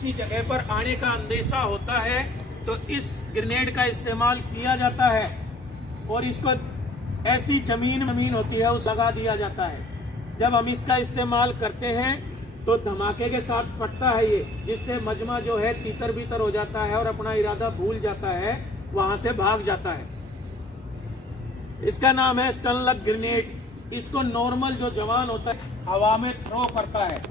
किसी जगह पर आने का अंदेशा होता है तो इस ग्रेनेड का इस्तेमाल किया जाता है और इसको ऐसी जमीन होती है उस लगा दिया जाता है। जब हम इसका इस्तेमाल करते हैं तो धमाके के साथ फटता है ये, जिससे मजमा जो है तीतर बीतर हो जाता है और अपना इरादा भूल जाता है, वहां से भाग जाता है। इसका नाम है स्टन लग ग्रेनेड। इसको नॉर्मल जो जवान होता है हवा में थ्रो करता है।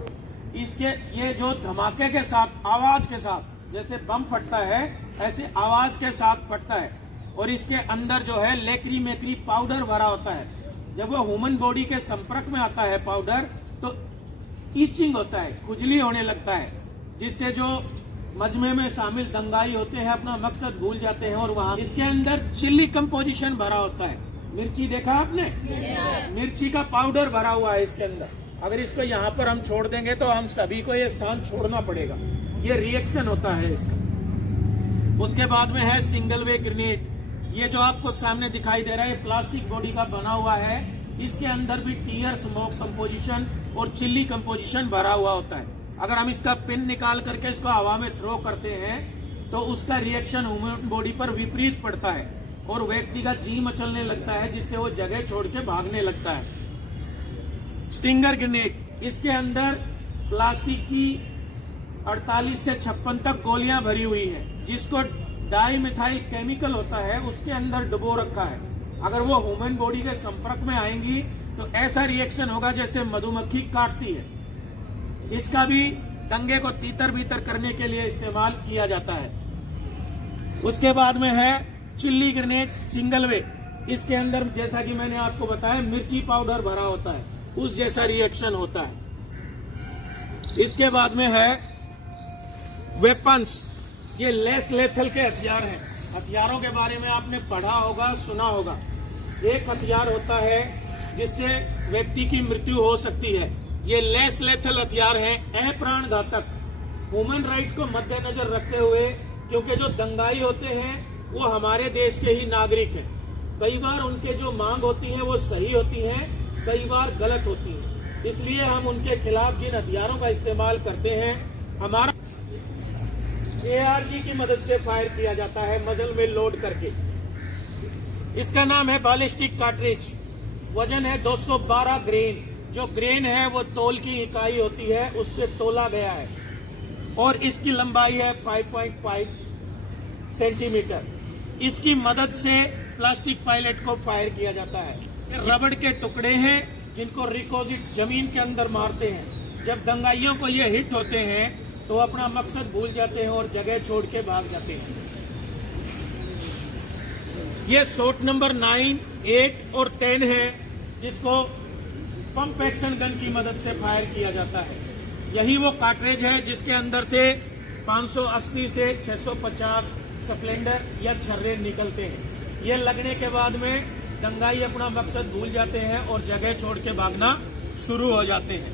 इसके ये जो धमाके के साथ आवाज के साथ जैसे बम फटता है ऐसे आवाज के साथ फटता है और इसके अंदर जो है लेकरी मेकरी पाउडर भरा होता है। जब वो ह्यूमन बॉडी के संपर्क में आता है पाउडर तो ईचिंग होता है, खुजली होने लगता है, जिससे जो मजमे में शामिल दंगाई होते हैं अपना मकसद भूल जाते हैं और वहां इसके अंदर चिल्ली कंपोजिशन भरा होता है। मिर्ची देखा आपने? मिर्ची का पाउडर भरा हुआ है इसके अंदर। अगर इसको यहाँ पर हम छोड़ देंगे तो हम सभी को ये स्थान छोड़ना पड़ेगा। ये रिएक्शन होता है इसका। उसके बाद में है सिंगल वे ग्रेनेड। ये जो आपको सामने दिखाई दे रहा है प्लास्टिक बॉडी का बना हुआ है। इसके अंदर भी टीयर स्मोक कंपोजिशन और चिल्ली कंपोजिशन भरा हुआ होता है। अगर हम इसका पिन निकाल करके इसको हवा में थ्रो करते हैं तो उसका रिएक्शन ह्यूमन बॉडी पर विपरीत पड़ता है और व्यक्ति का जी मचलने लगता है, जिससे वो जगह छोड़ के भागने लगता है। स्टिंगर ग्रेनेड, इसके अंदर प्लास्टिक की 48 से 56 तक गोलियां भरी हुई है, जिसको डाई मिथाइल केमिकल होता है उसके अंदर डुबो रखा है। अगर वो ह्यूमन बॉडी के संपर्क में आएंगी तो ऐसा रिएक्शन होगा जैसे मधुमक्खी काटती है। इसका भी दंगे को तीतर बीतर करने के लिए इस्तेमाल किया जाता है। उसके बाद में है चिल्ली ग्रेनेड सिंगल वे। इसके अंदर जैसा कि मैंने आपको बताया मिर्ची पाउडर भरा होता है, उस जैसा रिएक्शन होता है। इसके बाद में है वेपन्स। ये लेस लेथल के हथियार हैं। हथियारों के बारे में आपने पढ़ा होगा, सुना होगा। एक हथियार होता है जिससे व्यक्ति की मृत्यु हो सकती है। ये लेस लेथल हथियार हैं, अप्राण घातक। ह्यूमन राइट को मद्देनजर रखते हुए, क्योंकि जो दंगाई होते हैं वो हमारे देश के ही नागरिक हैं। कई बार उनके जो मांग होती है वो सही होती है, कई बार गलत होती है। इसलिए हम उनके खिलाफ जिन हथियारों का इस्तेमाल करते हैं, हमारा ARG की मदद से फायर किया जाता है मजल में लोड करके। इसका नाम है बैलिस्टिक कार्ट्रिज। वजन है 212 ग्रेन। जो ग्रेन है वो तोल की इकाई होती है, उससे तोला गया है और इसकी लंबाई है 5.5 सेंटीमीटर। इसकी मदद से प्लास्टिक पायलट को फायर किया जाता है। ये रबड़ के टुकड़े हैं जिनको रिकोजिट जमीन के अंदर मारते हैं। जब दंगाइयों को ये हिट होते हैं तो अपना मकसद भूल जाते हैं और जगह छोड़ के भाग जाते हैं। ये शॉट नंबर 9, 8 और 10 है, जिसको पंप एक्शन गन की मदद से फायर किया जाता है। यही वो कार्ट्रिज है जिसके अंदर से 580 से 650 स्प्लेंडर या छर्रे निकलते हैं। ये लगने के बाद में दंगाई अपना मकसद भूल जाते हैं और जगह छोड़ के भागना शुरू हो जाते हैं।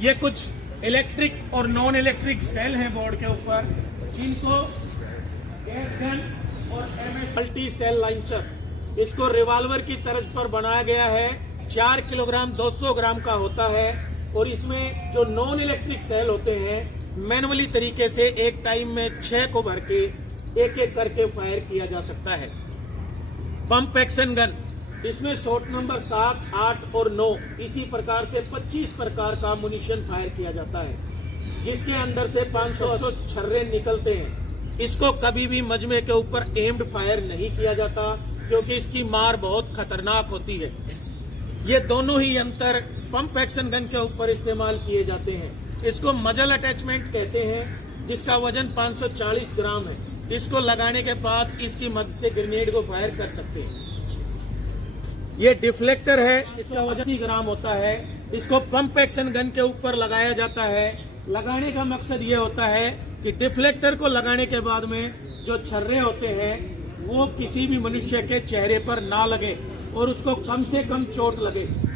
ये कुछ इलेक्ट्रिक और नॉन इलेक्ट्रिक सेल हैं बोर्ड के ऊपर, जिनको गैस गन और MS मल्टी सेल लॉन्चर, इसको रिवॉल्वर की तर्ज पर बनाया गया है। 4 किलोग्राम 200 ग्राम का होता है और इसमें जो नॉन इलेक्ट्रिक सेल होते हैं मैनुअली तरीके से एक टाइम में 6 को भर के एक एक करके फायर किया जा सकता है। पंप एक्शन गन, इसमें शॉट नंबर 7, 8 और 9 इसी प्रकार से 25 प्रकार का मुनिशन फायर किया जाता है, जिसके अंदर से 500 छर्रे निकलते हैं। इसको कभी भी मजमे के ऊपर एम्ड फायर नहीं किया जाता, क्योंकि इसकी मार बहुत खतरनाक होती है। ये दोनों ही यंत्र पंप एक्शन गन के ऊपर इस्तेमाल किए जाते हैं। इसको मजल अटैचमेंट कहते हैं, जिसका वजन 540 ग्राम है। इसको लगाने के बाद इसकी मदद से ग्रेनेड को फायर कर सकते हैं। ये डिफ्लेक्टर है, इसका वजन 80 ग्राम होता है। इसको पंप एक्शन गन के ऊपर लगाया जाता है। लगाने का मकसद ये होता है कि डिफ्लेक्टर को लगाने के बाद में जो छर्रे होते हैं वो किसी भी मनुष्य के चेहरे पर ना लगे और उसको कम से कम चोट लगे।